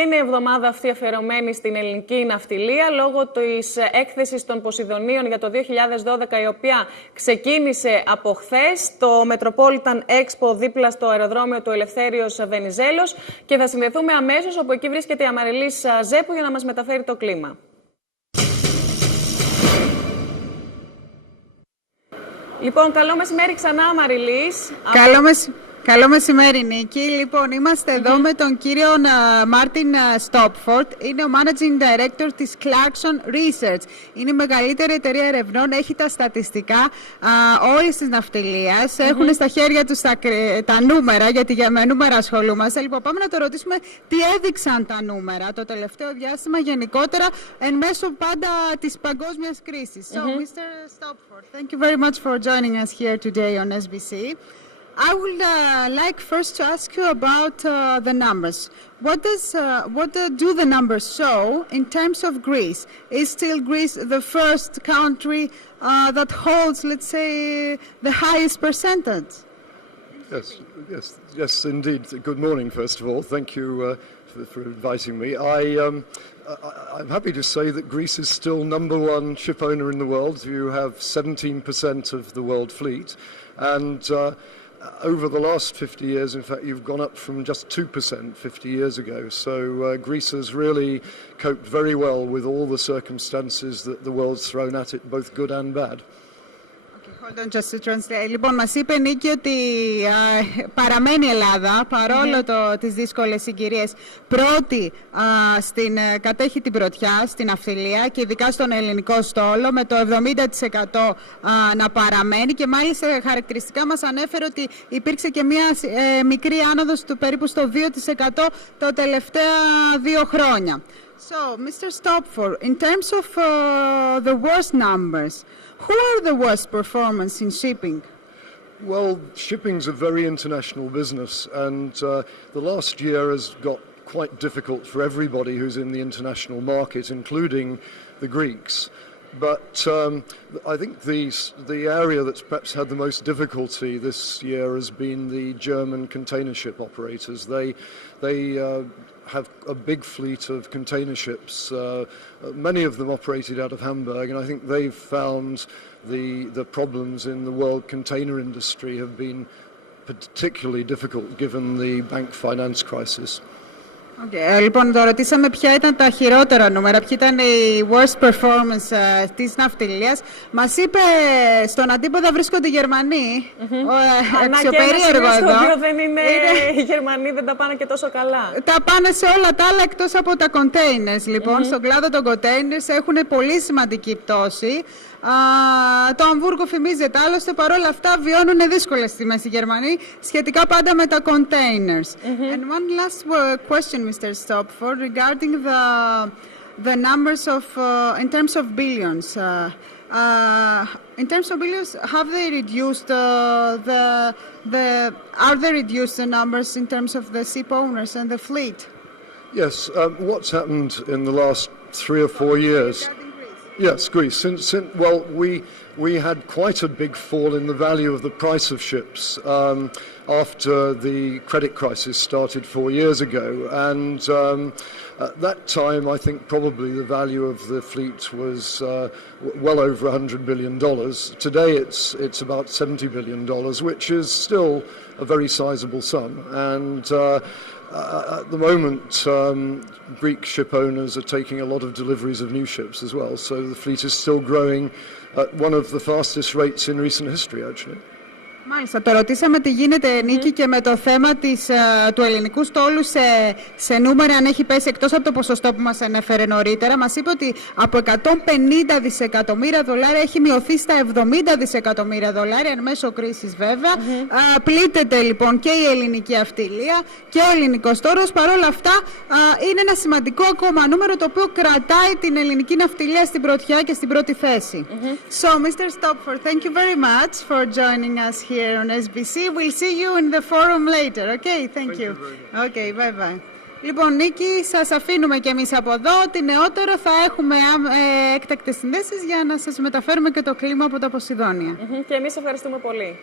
είναι η εβδομάδα αυτή αφιερωμένη στην ελληνική ναυτιλία λόγω της έκθεσης των Ποσειδονίων για το 2012, η οποία ξεκίνησε από χθες στο Metropolitan Expo δίπλα στο αεροδρόμιο του Ελευθέριος Βενιζέλος, και θα συνδεθούμε αμέσως, όπου εκεί βρίσκεται η Αμαριλής Ζέπου για να μας μεταφέρει το κλίμα. Λοιπόν, καλό μεσημέρι ξανά, Αμαριλής. Καλό μεσημέρι, Νίκη. Λοιπόν, είμαστε εδώ με τον κύριο Μάρτιν Stopford. Είναι ο Managing Director της Clarkson Research. Είναι η μεγαλύτερη εταιρεία ερευνών, έχει τα στατιστικά όλης της ναυτιλίας. Έχουν στα χέρια τους τα νούμερα, γιατί με νούμερα ασχολούμαστε. Λοιπόν, πάμε να το ρωτήσουμε τι έδειξαν τα νούμερα το τελευταίο διάστημα γενικότερα εν μέσω πάντα της παγκόσμιας κρίσης. So, Mr. Stopford, thank you very much for joining us here today on SBC. I would like first to ask you about the numbers. What do the numbers show in terms of Greece? Is still Greece the first country that holds, let's say, the highest percentage? Yes, indeed. Good morning, first of all. Thank you for inviting me. I'm happy to say that Greece is still number one ship owner in the world. You have 17% of the world fleet, and over the last 50 years, in fact, you've gone up from just 2% 50 years ago. So Greece has really coped very well with all the circumstances that the world's thrown at it, both good and bad. Hold on, just to translate. Λοιπόν, μας είπε, Νίκη, ότι παραμένει η Ελλάδα, παρόλο τις δύσκολες συγκυρίες, πρώτη κατέχει την πρωτιά στην ναυτιλία και ειδικά στον ελληνικό στόλο, με το 70% να παραμένει, και μάλιστα χαρακτηριστικά μας ανέφερε ότι υπήρξε και μια μικρή άνοδος του περίπου στο 2% τα τελευταία 2 χρόνια. So, Mr. Stopford, in terms of the worst numbers, who are the worst performance in shipping? Well, shipping's a very international business, and the last year has got quite difficult for everybody who's in the international market, including the Greeks. But I think the area that's perhaps had the most difficulty this year has been the German container ship operators. They have a big fleet of container ships, many of them operated out of Hamburg, and I think they've found the problems in the world container industry have been particularly difficult given the bank finance crisis. Okay. Λοιπόν, το ρωτήσαμε ποια ήταν τα χειρότερα νούμερα, ποια ήταν η worst performance της ναυτιλίας. Μας είπε στον αντίποδα βρίσκονται οι Γερμανοί. Αξιοπερίεργο εδώ. Στο οποίο δεν είναι οι Γερμανοί, δεν τα πάνε και τόσο καλά. Τα πάνε σε όλα τα άλλα εκτός από τα containers. Λοιπόν, στον κλάδο των containers έχουν πολύ σημαντική πτώση. Το Αμβούργο φημίζεται, άλλωστε παρόλα αυτά βιώνουν δύσκολες τιμές οι Γερμανοί σχετικά πάντα με τα containers. And one last question, Mr. Stopford, regarding the numbers of in terms of billions. In terms of billions, have they reduced are they reduced the numbers in terms of the ship owners and the fleet? Yes, what's happened in the last 3 or 4 years? Yes, Greece. Well, we had quite a big fall in the value of the price of ships after the credit crisis started 4 years ago, and at that time I think probably the value of the fleet was well over $100 billion. Today it's about $70 billion, which is still a very sizable sum, and at the moment, Greek ship owners are taking a lot of deliveries of new ships as well, so the fleet is still growing at one of the fastest rates in recent history, actually. Μάλιστα, το ρωτήσαμε τι γίνεται, Νίκη, και με το θέμα του ελληνικού στόλου σε νούμερα, αν έχει πέσει εκτός από το ποσοστό που μας ανέφερε νωρίτερα. Μας είπε ότι από $150 δισεκατομμύρια έχει μειωθεί στα $70 δισεκατομμύρια, εν μέσω κρίσης βέβαια. Πλήττεται λοιπόν και η ελληνική αυτιλία και ο ελληνικός στόλος. Παρ' όλα αυτά είναι ένα σημαντικό ακόμα νούμερο, το οποίο κρατάει την ελληνική ναυτιλία στην πρωτιά και στην πρώτη θέση. So, Mr. Stopford, thank you very much for joining us here on SBC. We'll see you in the forum later. Okay, thank you. Okay, bye bye. Λοιπόν, Νίκη, σας αφήνουμε και εμείς από εδώ. Ότι νεότερο θα έχουμε έκτακτες συνδέσεις για να σας μεταφέρουμε και το κλίμα από τα Ποσειδόνια. Και εμείς ευχαριστούμε πολύ.